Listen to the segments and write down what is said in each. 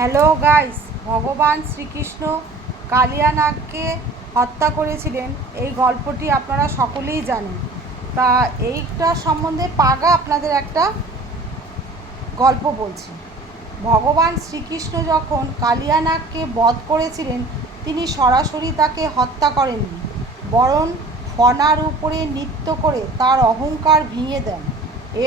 Hello guys, ভগবান শ্রীকৃষ্ণ কালিয়ানাগকে হত্যা করেছিলেন এই গল্পটি আপনারা সকলেই জানেন। তা এইটা সম্বন্ধে পাগা আপনাদের একটা গল্প বলছি। ভগবান শ্রীকৃষ্ণ যখন কালিয়ানাগকে বধ করেছিলেন, তিনি সরাসরি তাকে হত্যা করেননি, বরং ফণার উপরে নৃত্য করে তার অহংকার ভেঙে দেন।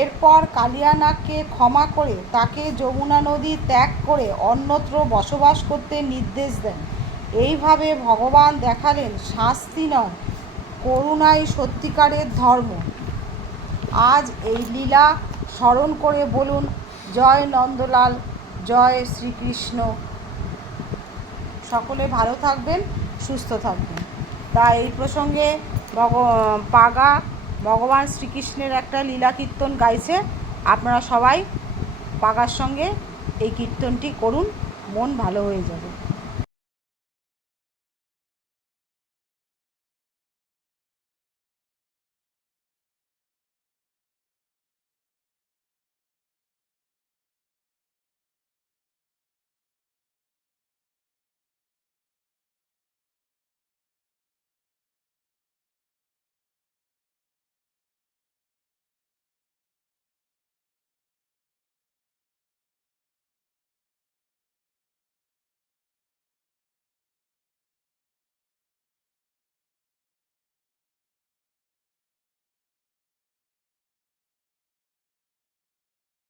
এরপর কালিয়ানাগকে ক্ষমা করে তাকে যমুনা নদী ত্যাগ করে অন্যত্র বসবাস করতে নির্দেশ দেন। এইভাবে ভগবান দেখালেন শাস্তি নয়, করুণাই সত্যিকারের ধর্ম। আজ এই লীলা স্মরণ করে বলুন, জয় নন্দলাল, জয় শ্রীকৃষ্ণ। সকলে ভালো থাকবেন, সুস্থ থাকবেন। তা এই প্রসঙ্গে পাগা ভগবান শ্রীকৃষ্ণের একটা লীলা কীর্তন গাইছে। আপনারা সবাই পাগার সঙ্গে এই কীর্তনটি করুন, মন ভালো হয়ে যাবে।